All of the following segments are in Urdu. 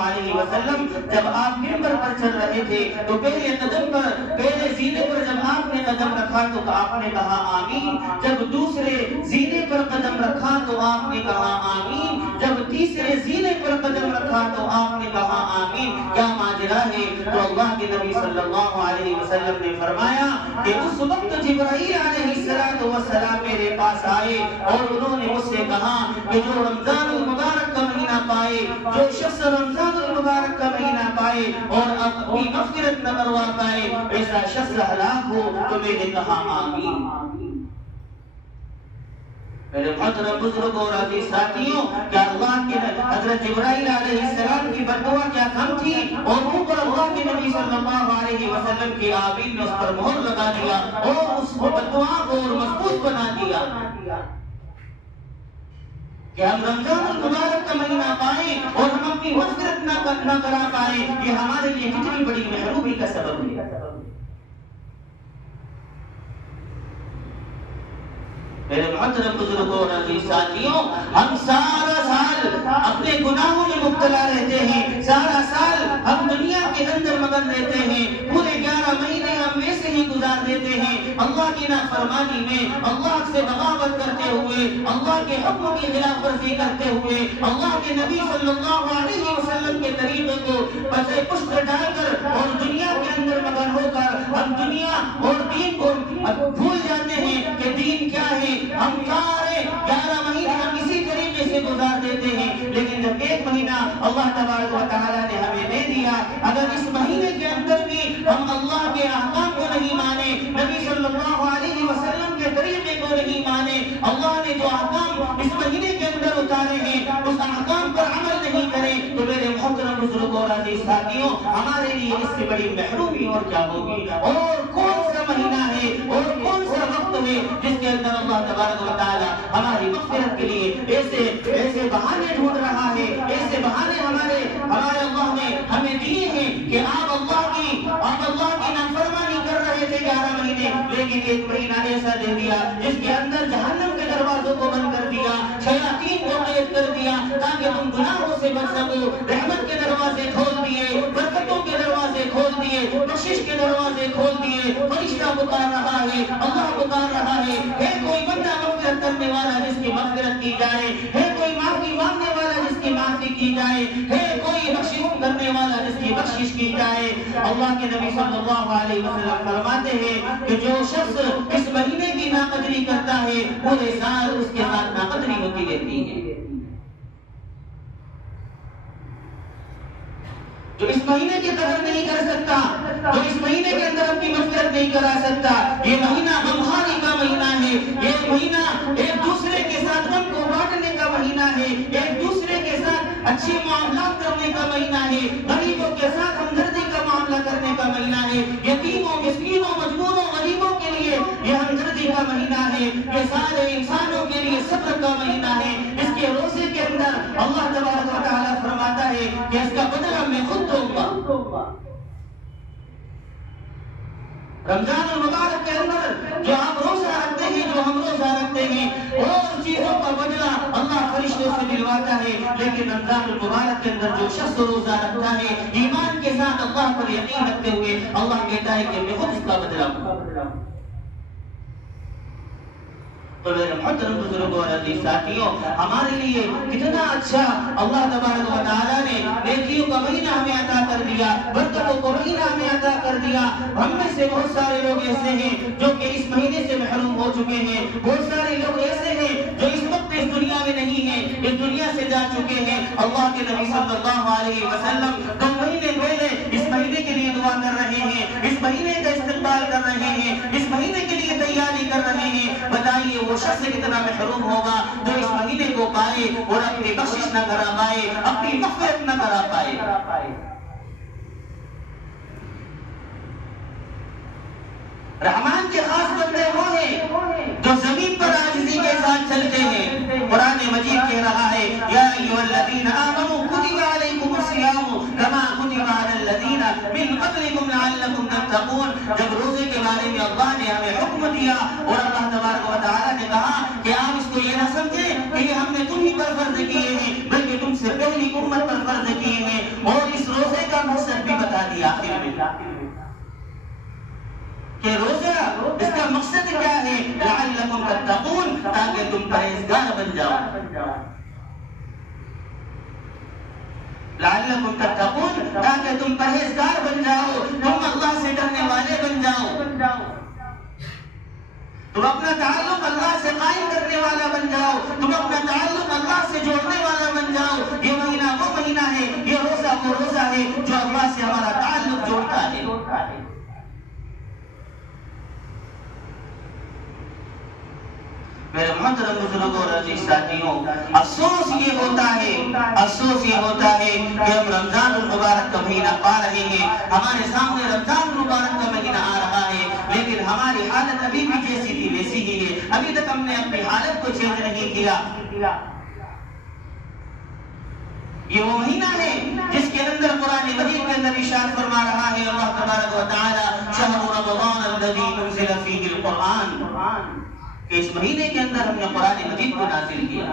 علیہ وسلم جب آپ منبر پر چل رہے تھے تو پہلے زینے پر جب آپ نے قدم رکھا تو آپ نے کہا آمین، جب دوسرے زینے پر قدم رکھا تو آپ نے کہا آمین، جب تیسرے زینے پر قدم رکھا تو آپ نے کہا آمین۔ کیا ماجرا ہے؟ تو اللہ کے نبی صلی اللہ علیہ وسلم نے فرمایا کہ اس وقت جبرائیل علیہ السلام میرے پاس آئے اور انہوں نے مجھ سے کہا کہ جو رمضان المبارک کا مہینہ پائے، جو شخص رمضان المبارک کا مہینہ پائے اور اپنی مغفرت نہ کروا پائے، ایسا شخص ہلاک ہو۔ تو میں نے کہا آمین۔ میرے محترم بزرگوں اور عزیز ساتھیوں، کیا اللہ کے حضرت جبرائیل علیہ السلام کی بددعا کیا کم تھی؟ اور اوپر اللہ کے نبی صلی اللہ علیہ وسلم کی آمین نے اس پر مہر لگا دیا اور اس بددعا کو اور مضبوط بنا دیا کہ ہم رمضان المبارک کا مہینہ پائیں اور ہم اپنی مغفرت نہ کرا پائیں، یہ ہمارے لیے کتنی بڑی محرومی کا سبب ہے۔ میرے محترم بزرگوں اور عزیز ساتھیوں، ہم سارا سال اپنے گناہوں میں مبتلا رہتے ہیں، سارا سال ہم دنیا کے اندر مگن رہتے ہیں، پورے 11 مہینے ہم ویسے ہی گزار دیتے ہیں اللہ کی نافرمانی میں، اللہ سے بغاوت کرتے ہوئے، اللہ کے حکم کی خلاف ورزی کرتے ہوئے، اللہ کے نبی صلی اللہ علیہ وسلم کے طریقے کو پسے پشت ڈال کر اور دنیا کے اندر مگن ہو کر ہم دنیا اور دین کو بھول جاتے ہیں کہ دین کیا ہے۔ ہم سارے 11 مہینے ہم اسی طریقے سے گزار دیتے ہیں، لیکن جب ایک مہینہ اللہ تبارک و تعالیٰ نے ہمیں دے دیا، اگر اس مہینے کے اندر بھی ہم اللہ کے احکام کو نہیں مانے، نبی صلی اللہ علیہ وسلم کے طریقے کو نہیں مانے، اللہ نے جو احکام اس مہینے کے اندر اتارے ہیں اس احکام پر عمل نہیں کریں، تو میرے محترم بزرگوں اور عزیز ساتھیوں، ہمارے لیے اس سے بڑی محرومی اور کیا ہوگی؟ اور کون سا مہینہ ہے اور کون سا وقت ہے جس کے اندر اللہ تبارک و تعالی ہماری مغفرت کے لیے ایسے بہانے ڈھونڈ رہا ہے، ایسے بہانے ہمارے اللہ نے ہمیں دیے ہیں کہ آپ اللہ کی نافرمانی کر رہے تھے 11 مہینے، لیکن ایک مہینہ ایسا دے دیا جس کے اندر جہنم کے دروازوں کو بند کر دیا، شیاطین کو قید کر دیا تاکہ تم گناہوں سے بچ سکو، رحمت کے دروازے کھول دیے، برکتوں کے دروازے کھول دیے، بخشش کے دروازے کھول دیے، فرشتہ پکار رہا ہے، اللہ پکار رہا ہے کوئی بندہ مغفرت کرنے والا جس کی مغفرت کی جائے، ہے کوئی معافی مانگنے والا جس کی معافی کی جائے، ہے کوئی بخشش کرنے والا جس کی بخشش کی جائے۔ اللہ کے نبی صلی اللہ علیہ وسلم فرماتے ہیں کہ جو شخص اس مہینے کی ناقدری کرتا ہے پورے سال اس کے ساتھ ناقدری ہوتی رہتی ہے۔ جو اس مہینے کی قدر نہیں کر سکتا، جو اس مہینے کے اندر اپنی مغفرت نہیں کرا سکتا، یہ مہینہ غمخواری کا مہینہ ہے، یہ مہینہ ایک دوسرے کے ساتھ غم کو بانٹنے کا مہینہ ہے، ایک دوسرے کے ساتھ اچھے معاملات کرنے کا مہینہ ہے، غریبوں کے ساتھ ہمدردی کا معاملہ کرنے کا مہینہ ہے، یتیموں، مسکینوں، مجبوروں، غریبوں کے لیے یہ ہمدردی کا مہینہ ہے، یہ سارے انسانوں کے لیے صبر کا مہینہ ہے۔ اس کے روزے کے اندر اللہ تبارک و تعالیٰ فرماتا ہے کہ اس کا بدلہ میں خود دوں گا۔ رمضان المبارک کے اندر جو آپ روزہ رکھتے ہیں، جو ہم روزہ رکھتے ہیں، اور چیزوں کا بدلہ اللہ فرشتوں سے دلواتا ہے، لیکن رمضان المبارک کے اندر جو شخص روزہ رکھتا ہے ایمان کے ساتھ اللہ پر یقین رکھتے ہوئے، اللہ کہتا ہے کہ میں خود اس کا بدلہ ہوں۔ تو میرے محترم بزرگوں اور عزیز ساتھیوں، ہمارے لیے کتنا اچھا اللہ تبارک و تعالیٰ نے نیکیوں کا مہینہ ہمیں عطا کر دیا، برکتوں کا مہینہ ہمیں عطا کر دیا۔ ہم میں سے بہت سارے لوگ ایسے ہیں جو کہ اس مہینے سے محروم ہو چکے ہیں، بہت سارے لوگ ایسے ہیں جو اس وقت اس دنیا میں نہیں ہیں، اس دنیا سے جا چکے ہیں۔ اللہ کے نبی صلی اللہ علیہ وسلم 2 مہینے پہلے اس مہینے کے لیے دعا کر رہے ہیں، اس مہینے کا استقبال کر رہے ہیں، اس مہینے کے لیے تیاری کر رہے ہیں۔ بتائیے وہ شخص کتنا محروم ہوگا جو اس مہینے کو پائے اور اپنی بخشش نہ کرا پائے، اپنی مغفرت نہ کرا پائے۔ رحمان کے خاص بندے وہ ہیں جو زمین پر عاجزی کے ساتھ چلتے ہیں۔ قرآن مجید کہہ رہا ہے یا ایھا الذین آمنوا کتب علیکم الصیام کما کتب علی الذین من قبلکم لعلکم تتقون۔ جب روزے کے بارے میں اللہ نے ہمیں حکم دیا اور اللہ تبارک و تعالیٰ نے کہا کہ آپ اس کو یہ نہ سمجھیں کہ یہ ہم نے تم ہی پر فرض کیے ہیں، بلکہ تم سے پہلی امت پر فرض کیے ہیں، کی آخر میں کہ روزہ اس کا مقصد کیا ہے؟ لعلکم تتقون، تاکہ تم پرہیزگار بن جاؤ، لعلکم تتقون، تاکہ تم پرہیزگار بن جاؤ، تم اللہ سے ڈرنے والے بن جاؤ، تم اپنا تعلق اللہ سے قائم کرنے والا بن جاؤ، تم اپنا تعلق اللہ سے جوڑنے والا بن جاؤ۔ یہ مہینہ وہ مہینہ ہے، یہ روزہ وہ روزہ ہے جو اللہ سے ہمارا تعلق جوڑتا ہے۔ میرے محترم بزرگوں اور عزیز ساتھیوں، افسوس یہ ہوتا ہے کہ ہم رمضان المبارک کا مہینہ پا رہے ہیں، ہمارے سامنے رمضان المبارک کا مہینہ آ رہا ہے، لیکن ہماری حالت ابھی بھی جیسی تھی ویسی ہی ہے، ابھی تک ہم نے اپنی حالت کو چینج نہیں کیا۔ یہ وہ مہینہ ہے جس کے اندر قرآن مجید کے اندر ارشاد فرما رہا ہے اللہ تبارک و تعالی شہر رمضان الذی انزل فیہ القرآن، کہ اس مہینے کے اندر ہم نے قرآن مجید کو نازل کیا۔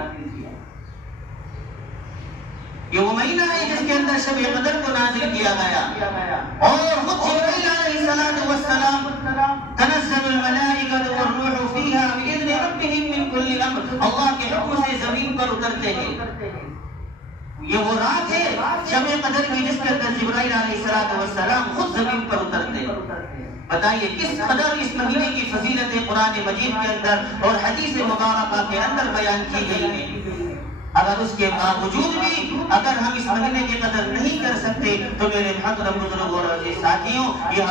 یہ وہ مہینہ ہے جس کے اندر شب قدر کو نازل کیا گیا، اور خود جبرائیل علیہ السلام تنزل الملائکۃ والروح فیہا بإذن ربہم من کل امر، اللہ کے حکم سے زمین پر اترتے ہیں۔ یہ وہ رات ہے شب قدر کی جس کے اندر جبرائیل علیہ السلام خود زمین پر اترتے ہیں۔ بتائیے کس قدر اس مہینے کی فضیلتیں قرآن مجید کے اندر اور حدیث مبارکہ کے اندر بیان کی گئی ہیں۔ اگر اس کے باوجود بھی اگر ہم اس مہینے کی قدر نہیں کر سکتے تو میرے محترم بزرگوں اور عزیز ساتھیوں، یہ